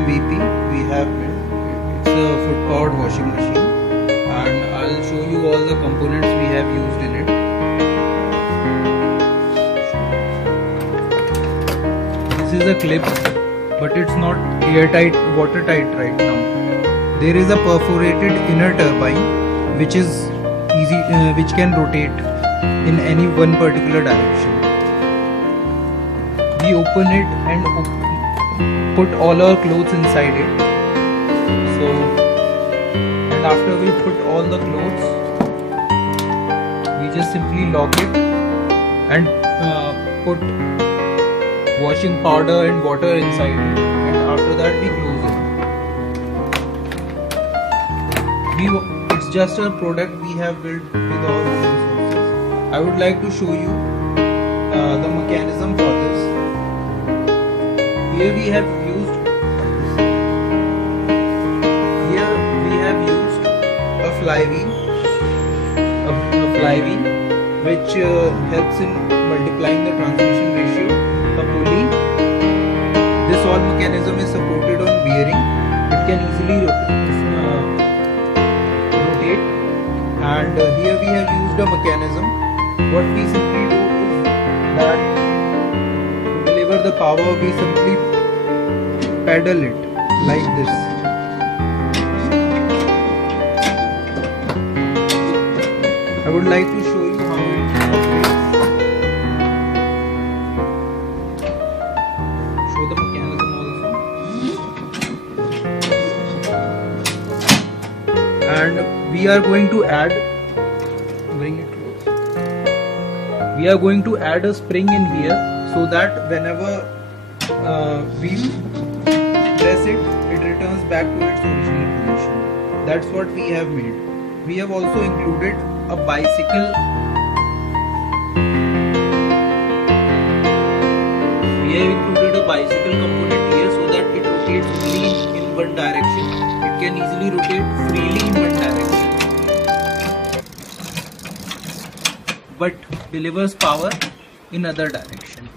MVP we have built. It's a foot powered washing machine, and I'll show you all the components we have used in it. This is a clip, but it's not airtight, watertight right now. There is a perforated inner turbine which is which can rotate in any one particular direction. We open it and put all our clothes inside it. And after we put all the clothes, we just simply lock it and put washing powder and water inside it, and after that we close it. It's just a product we have built with all the resources. I would like to show you the mechanism for this. Here we have used a flywheel, which helps in multiplying the transmission ratio. A pulley. This whole mechanism is supported on bearing. It can easily rotate. And here we have used a mechanism. What we simply do is that to deliver the power, we simply pedal it like this. I would like to show you how it operates. Show the mechanism also. And we are going to add, bring it close. We are going to add a spring in here so that whenever we press it, it returns back to its original position. That's what we have made. We have also included a bicycle. We have included a bicycle component here so that it rotates only in one direction. It can easily rotate freely in one direction, but delivers power in other direction.